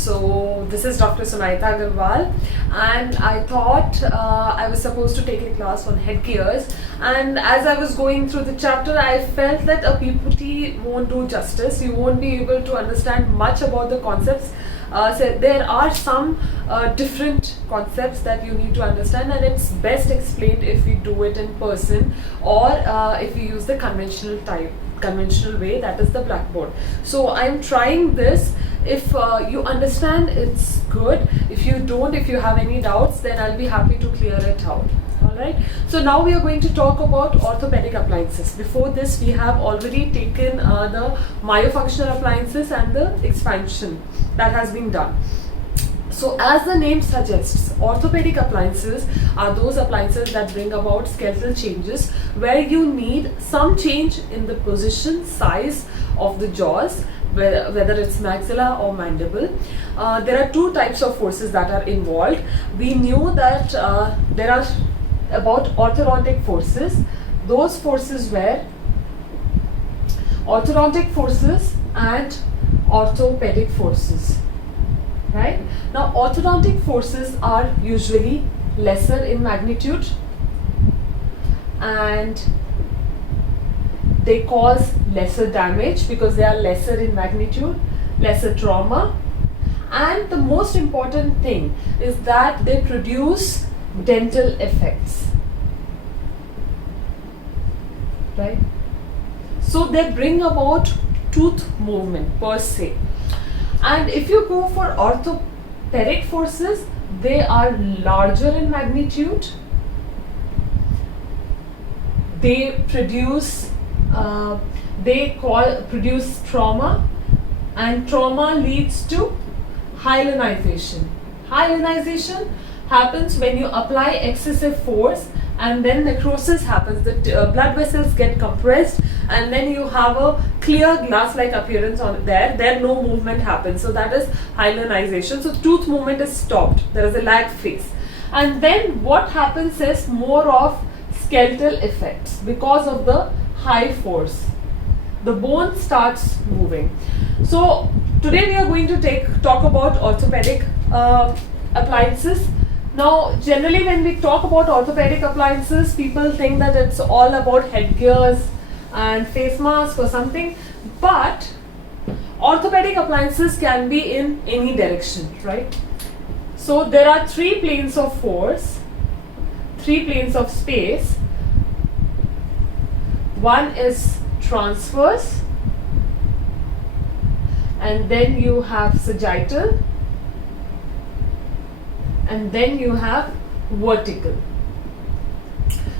So this is Dr. Sunaita Agarwal, and I thought I was supposed to take a class on headgears, and as I was going through the chapter I felt that a PPT won't do justice. You won't be able to understand much about the concepts. So there are some different concepts that you need to understand, and it's best explained if we do it in person or if we use the conventional way, that is the blackboard. So I'm trying this. If you understand, it's good. If you don't, if you have any doubts, then I'll be happy to clear it out. Alright, so now we are going to talk about orthopedic appliances. Before this, we have already taken the myofunctional appliances and the expansion that has been done. So as the name suggests, orthopedic appliances are those appliances that bring about skeletal changes where you need some change in the position, size of the jaws, whether it's maxilla or mandible. There are two types of forces that are involved. We knew that there are about orthodontic forces. Those forces were orthodontic forces and orthopedic forces. Right? Now orthodontic forces are usually lesser in magnitude and they cause lesser damage because they are lesser in magnitude, lesser trauma, and the most important thing is that they produce dental effects. Right? So they bring about tooth movement per se. And if you go for orthopedic forces, they are larger in magnitude. They produce produce trauma, and trauma leads to hyalinization. Hyalinization happens when you apply excessive force and then necrosis happens. The blood vessels get compressed and then you have a clear glass-like appearance on there. There no movement happens. So that is hyalinization. So tooth movement is stopped. There is a lag phase. And then what happens is more of skeletal effects because of the high force. The bone starts moving. So today we are going to talk about orthopedic appliances. Now generally when we talk about orthopedic appliances, people think that it's all about headgears and face mask or something, but orthopedic appliances can be in any direction, right? So there are three planes of force, three planes of space. One is transverse, and then you have sagittal, and then you have vertical.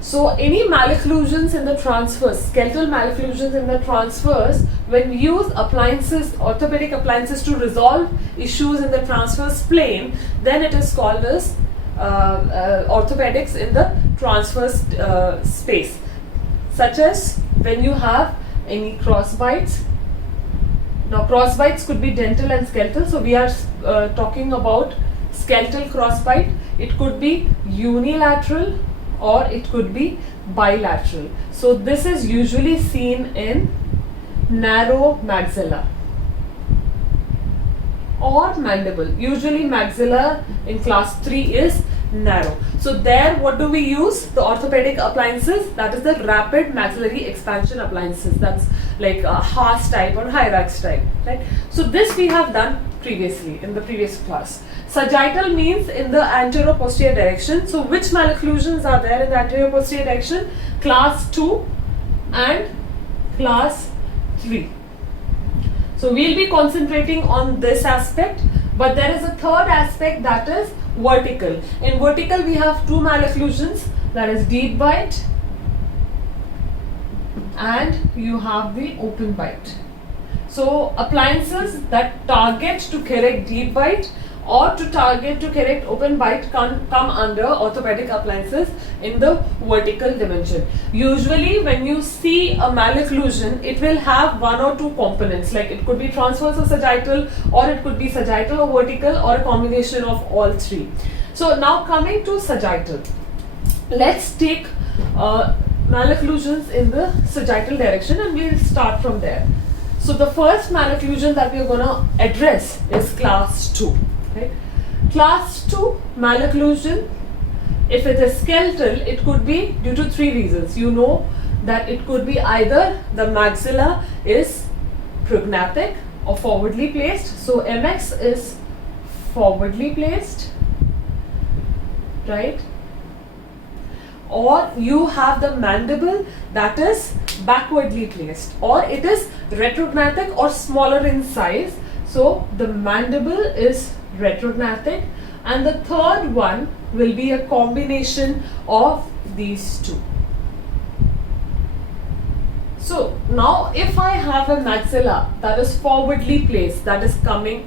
So any malocclusions in the transverse, skeletal malocclusions in the transverse, when we use appliances, orthopedic appliances to resolve issues in the transverse plane, then it is called as orthopedics in the transverse space. Such as when you have any cross bites. Now cross bites could be dental and skeletal, so we are talking about skeletal crossbite. It could be unilateral or it could be bilateral. So this is usually seen in narrow maxilla or mandible. Usually maxilla in class 3 is narrow. So there what do we use? The orthopedic appliances, that is the rapid maxillary expansion appliances. That's like a Haas type or Hyrax type, right? So this we have done previously in the previous class. Sagittal means in the anterior-posterior direction. So which malocclusions are there in the anterior-posterior direction? Class 2 and class 3. So we'll be concentrating on this aspect, but there is a third aspect, that is vertical. In vertical we have two malocclusions, that is deep bite and you have the open bite. So appliances that target to correct deep bite or to target to correct open bite can come under orthopedic appliances in the vertical dimension. Usually when you see a malocclusion, it will have one or two components, like it could be transverse or sagittal, or it could be sagittal or vertical, or a combination of all three. So now coming to sagittal, let's take malocclusions in the sagittal direction and we'll start from there. So the first malocclusion that we are going to address is class 2. Right? Class 2 malocclusion, if it is skeletal, it could be due to 3 reasons. You know that it could be either the maxilla is prognathic or forwardly placed. So MX is forwardly placed, right? Or you have the mandible that is backwardly placed, or it is retrognathic or smaller in size. So the mandible is retrognathic, and the third one will be a combination of these two. So now if I have a maxilla that is forwardly placed, that is coming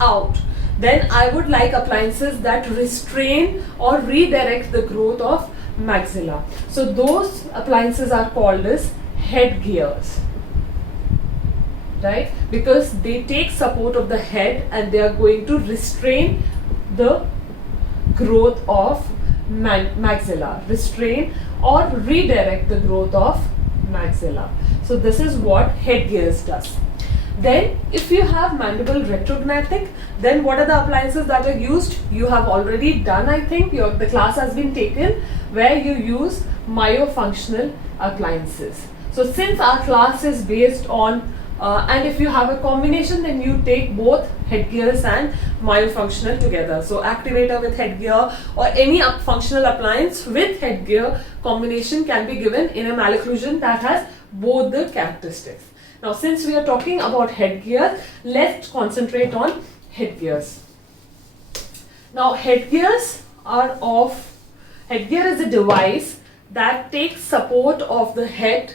out, then I would like appliances that restrain or redirect the growth of maxilla. So those appliances are called as headgears, right? Because they take support of the head and they are going to restrain the growth of maxilla, restrain or redirect the growth of maxilla. So this is what headgears does. Then if you have mandible retrognathic, then what are the appliances that are used? You have already done, I think, the class has been taken where you use myofunctional appliances. So since our class is based on and if you have a combination, then you take both headgears and myofunctional together. So activator with headgear or any functional appliance with headgear combination can be given in a malocclusion that has both the characteristics. Now since we are talking about headgear, let's concentrate on headgears. Now headgear is a device that takes support of the head,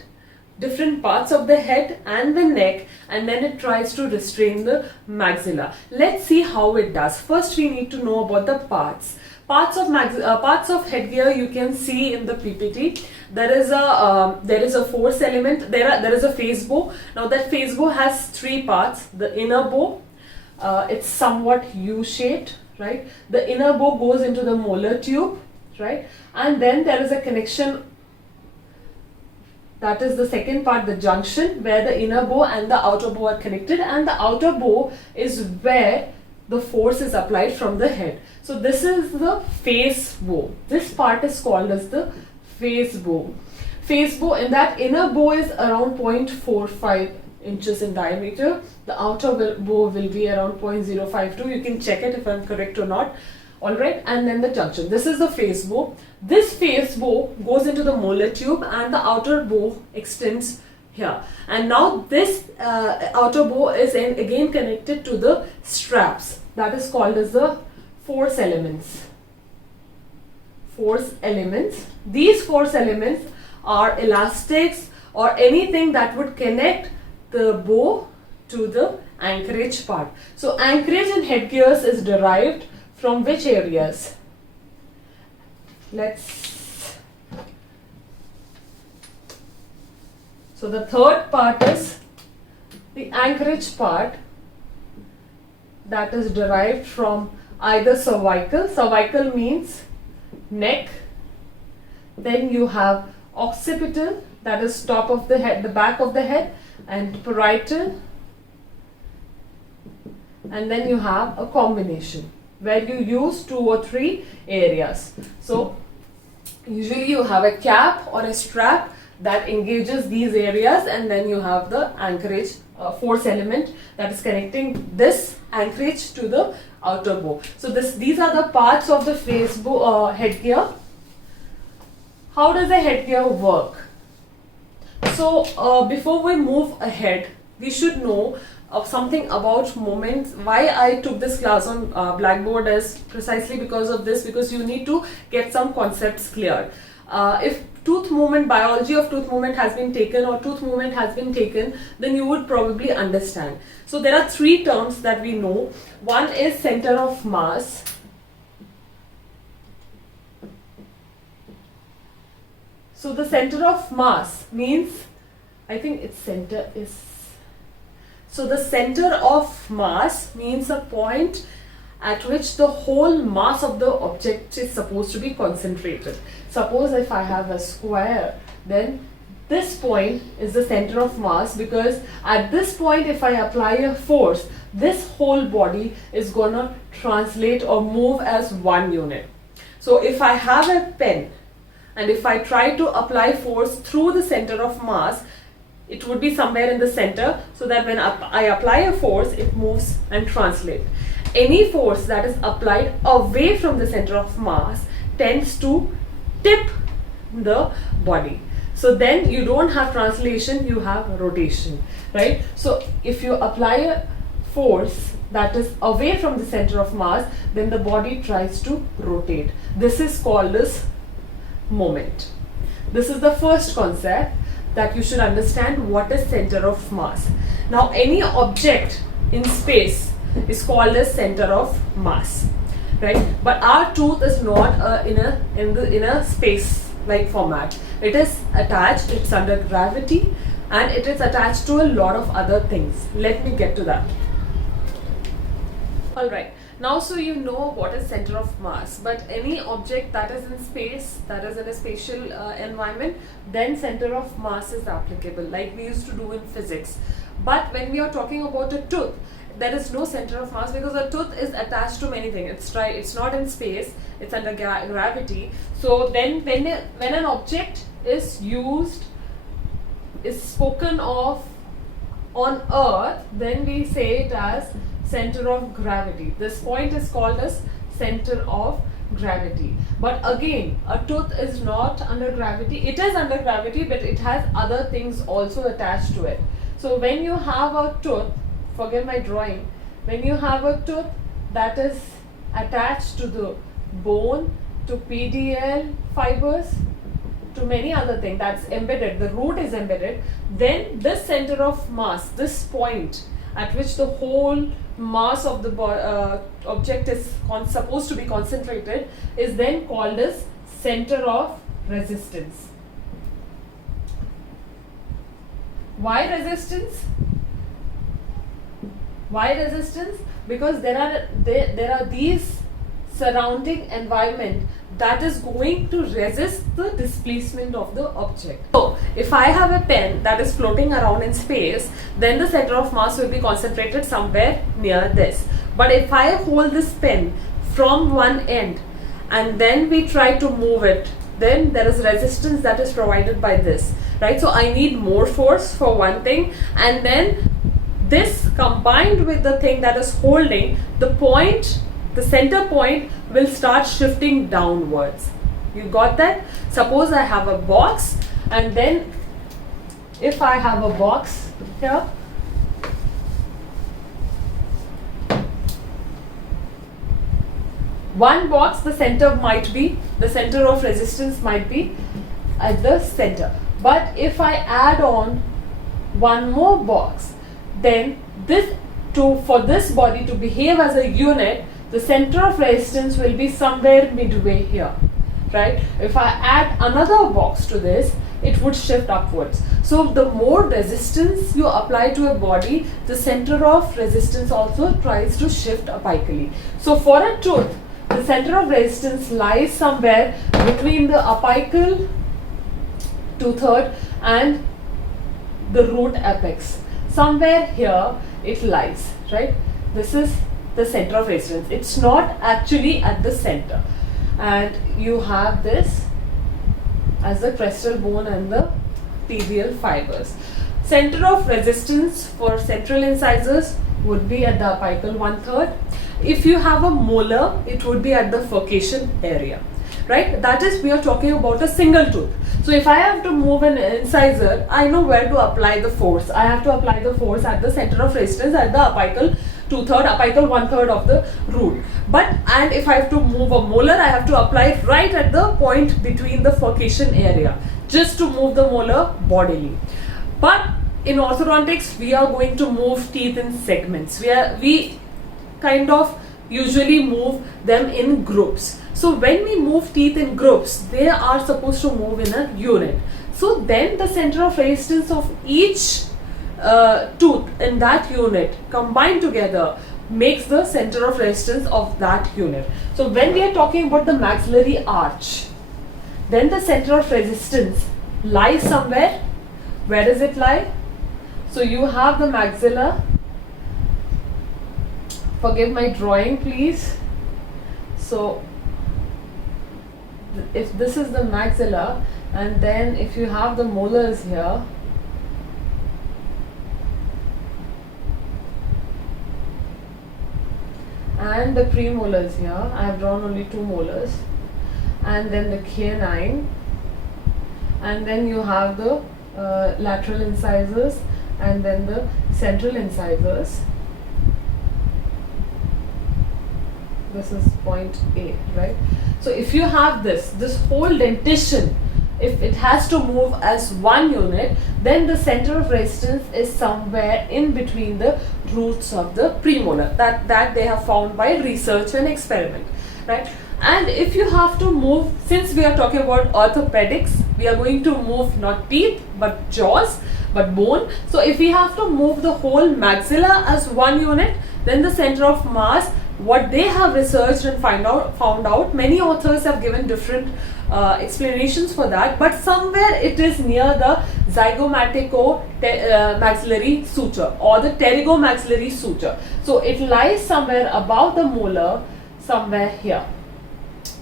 different parts of the head and the neck, and then it tries to restrain the maxilla. Let's see how it does. First we need to know about the parts. Parts of headgear you can see in the PPT. There is a force element. There is a face bow. Now that face bow has 3 parts. The inner bow, it's somewhat U-shaped, right? The inner bow goes into the molar tube, right? And then there is a connection. That is the second part, the junction, where the inner bow and the outer bow are connected, and the outer bow is where the force is applied from the head. So this is the face bow. This part is called as the face bow. Face bow, in that inner bow is around 0.45 inches in diameter. The outer bow will be around 0.052. You can check it if I'm correct or not. Alright, and then the junction. This is the face bow. This face bow goes into the molar tube and the outer bow extends here. And now this outer bow is again connected to the straps. That is called as the force elements. Force elements. These force elements are elastics or anything that would connect the bow to the anchorage part. So anchorage in headgears is derived from which areas? So the third part is the anchorage part, that is derived from either cervical. Cervical means neck. Then you have occipital, that is top of the head, the back of the head, and parietal. And then you have a combination where you use 2 or 3 areas. So usually you have a cap or a strap that engages these areas, and then you have the anchorage force element that is connecting this anchorage to the outer bow. So these are the parts of the face bow headgear. How does a headgear work? So before we move ahead, we should know of something about movements. Why I took this class on Blackboard is precisely because of this, because you need to get some concepts clear. If tooth movement, biology of tooth movement has been taken, or tooth movement has been taken, then you would probably understand. So there are 3 terms that we know. One is center of mass. So the center of mass means, I think its center is, so the center of mass means a point at which the whole mass of the object is supposed to be concentrated. Suppose if I have a square, then this point is the center of mass, because at this point if I apply a force, this whole body is gonna translate or move as one unit. So if I have a pen and if I try to apply force through the center of mass, it would be somewhere in the center, so that when I apply a force, it moves and translates. Any force that is applied away from the center of mass tends to tip the body. So then you don't have translation, you have rotation, right? So if you apply a force that is away from the center of mass, then the body tries to rotate. This is called as moment. This is the first concept, that you should understand what is center of mass. Now any object in space is called as center of mass, right? But our tooth is not in a space like format. It is attached, it's under gravity, and it is attached to a lot of other things. Let me get to that. Alright, now so you know what is center of mass, but any object that is in space, that is in a spatial environment, then center of mass is applicable, like we used to do in physics. But when we are talking about a tooth, there is no center of mass, because a tooth is attached to many things. It's not in space, it's under gravity. So then when an object is spoken of on Earth, then we say it as center of gravity. This point is called as center of gravity. But again, a tooth is not under gravity. It is under gravity, but it has other things also attached to it. So when you have a tooth, forget my drawing, when you have a tooth that is attached to the bone, to PDL fibers, to many other things, that's embedded, the root is embedded, then this center of mass, this point at which the whole mass of the object is supposed to be concentrated, is then called as center of resistance. Why resistance? Why resistance? Because there are these surrounding environment that is going to resist the displacement of the object. So if I have a pen that is floating around in space, then the center of mass will be concentrated somewhere near this. But if I hold this pen from one end and then we try to move it, then there is resistance that is provided by this, right? So I need more force for one thing, and then this combined with the thing that is holding the point, the center point will start shifting downwards. You got that? Suppose I have a box, and then if I have a box here, one box, the center of resistance might be at the center. But if I add on one more box, then for this body to behave as a unit, the center of resistance will be somewhere midway here, right? If I add another box to this, it would shift upwards. So the more resistance you apply to a body, the center of resistance also tries to shift apically. So for a tooth, the center of resistance lies somewhere between the apical two-third and the root apex. Somewhere here it lies, right? This is the center of resistance. It's not actually at the center. And you have this as the crestal bone and the tibial fibers. Center of resistance for central incisors would be at the apical one-third. If you have a molar, it would be at the furcation area, right? That is, we are talking about a single tooth. So if I have to move an incisor, I know where to apply the force. I have to apply the force at the center of resistance at the apical two-third, apical one-third of the root. And if I have to move a molar, I have to apply it right at the point between the furcation area, just to move the molar bodily. But in orthodontics, we are going to move teeth in segments. We kind of usually move them in groups. So when we move teeth in groups, they are supposed to move in a unit. So then the center of resistance of each tooth in that unit combined together makes the center of resistance of that unit. So when we are talking about the maxillary arch, then the center of resistance lies somewhere Where does it lie? So you have the maxilla. Forgive my drawing, please. So if this is the maxilla, and then if you have the molars here, and the premolars here, I have drawn only 2 molars, and then the canine, and then you have the lateral incisors, and then the central incisors. This is point A, right? So if you have this whole dentition, if it has to move as one unit, then the center of resistance is somewhere in between the roots of the premolar. That they have found by research and experiment, right? And if you have to move, since we are talking about orthopedics, we are going to move not teeth but jaws, but bone. So if we have to move the whole maxilla as one unit, then the center of mass, what they have researched and found out, many authors have given different explanations for that, but somewhere it is near the zygomatico-maxillary suture or the pterygomaxillary suture. So it lies somewhere above the molar, somewhere here.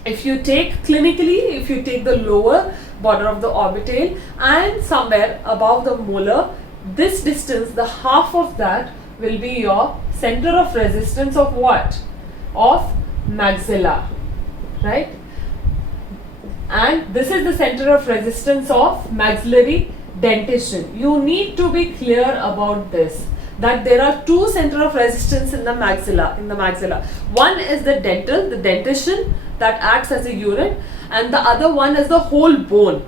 If you take clinically, if you take the lower border of the orbital and somewhere above the molar, this distance, the half of that will be your center of resistance of what? Of maxilla, right? And this is the center of resistance of maxillary dentition. You need to be clear about this, that there are 2 center of resistance in the maxilla. One is the dental, the dentition that acts as a unit, and the other one is the whole bone,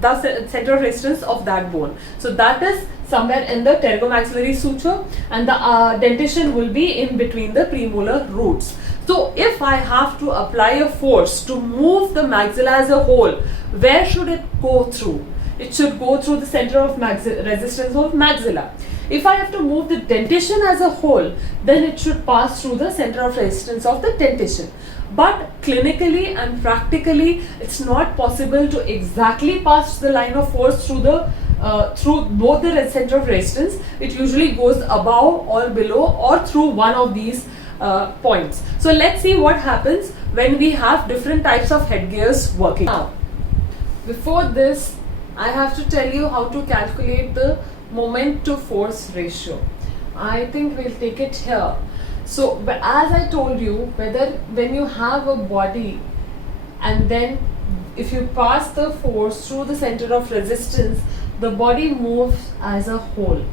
the center of resistance of that bone. So that is somewhere in the pterygomaxillary suture, and the dentition will be in between the premolar roots. So if I have to apply a force to move the maxilla as a whole, where should it go through? It should go through the center of resistance of maxilla. If I have to move the dentition as a whole, then it should pass through the center of resistance of the dentition. But clinically and practically, it's not possible to exactly pass the line of force through the through both the center of resistance. It usually goes above or below or through one of these points. So let's see what happens when we have different types of headgears working. Now, before this, I have to tell you how to calculate the moment to force ratio. I think we'll take it here. So, but as I told you, when you have a body and then if you pass the force through the center of resistance, the body moves as a whole.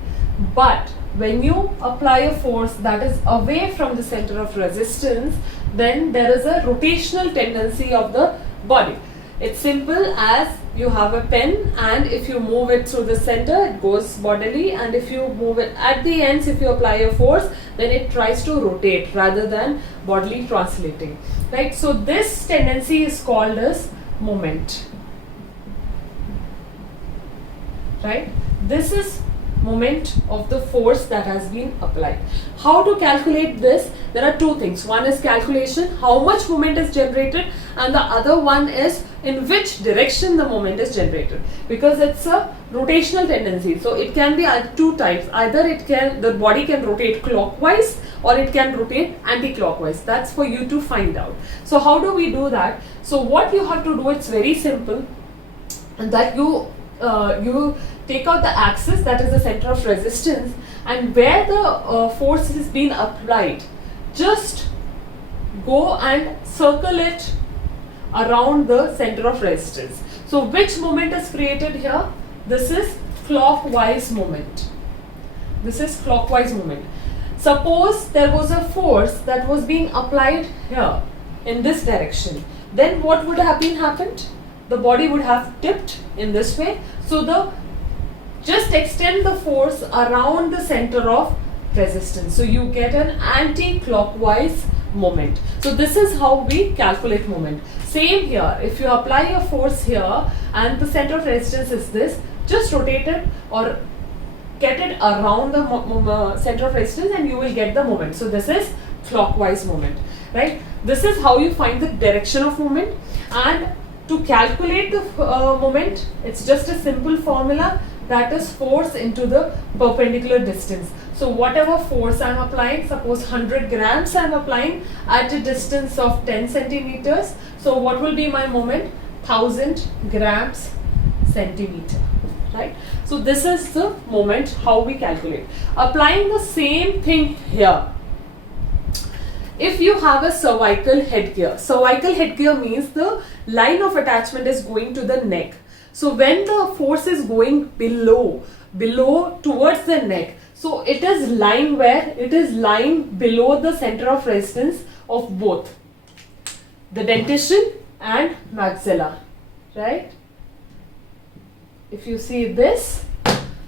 But when you apply a force that is away from the center of resistance, then there is a rotational tendency of the body. It's simple as you have a pen, and if you move it through the center, it goes bodily, and if you move it at the ends, if you apply a force, then it tries to rotate rather than bodily translating, right? So this tendency is called as moment, right? This is moment of the force that has been applied. How to calculate this? There are 2 things. One is calculation, how much moment is generated, and the other one is in which direction the moment is generated, because it's a rotational tendency. So it can be 2 types. Either the body can rotate clockwise or it can rotate anti-clockwise. That's for you to find out. So how do we do that? So what you have to do, it's very simple, and that you take out the axis, that is the center of resistance, and where the force is being applied, just go and circle it around the center of resistance. So which moment is created here? This is clockwise moment. This is clockwise moment. Suppose there was a force that was being applied here in this direction, then what would have been happened? The body would have tipped in this way. So just extend the force around the center of resistance. So you get an anti-clockwise moment. So this is how we calculate moment. Same here, if you apply a force here and the center of resistance is this, just rotate it or get it around the center of resistance and you will get the moment. So this is clockwise moment, right? This is how you find the direction of moment. And to calculate the moment, it's just a simple formula, that is force into the perpendicular distance. So whatever force I am applying, suppose 100 grams I am applying at a distance of 10 centimeters. So what will be my moment? 1000 grams centimeter, right? So this is the moment how we calculate. Applying the same thing here. If you have a cervical headgear means the line of attachment is going to the neck. So when the force is going below towards the neck, so it is lying where? It is lying below the center of resistance of both the dentition and maxilla, right? If you see this,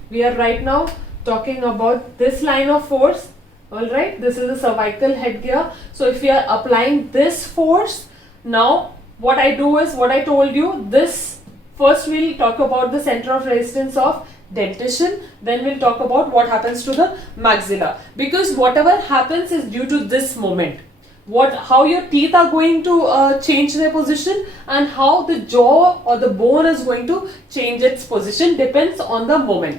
we are right now talking about this line of force. Alright, this is a cervical headgear. So if we are applying this force, now what I do is what I told you, this first we'll talk about the center of resistance of dentition, then we'll talk about what happens to the maxilla, because whatever happens is due to this moment. How your teeth are going to change their position and how the jaw or the bone is going to change its position depends on the moment.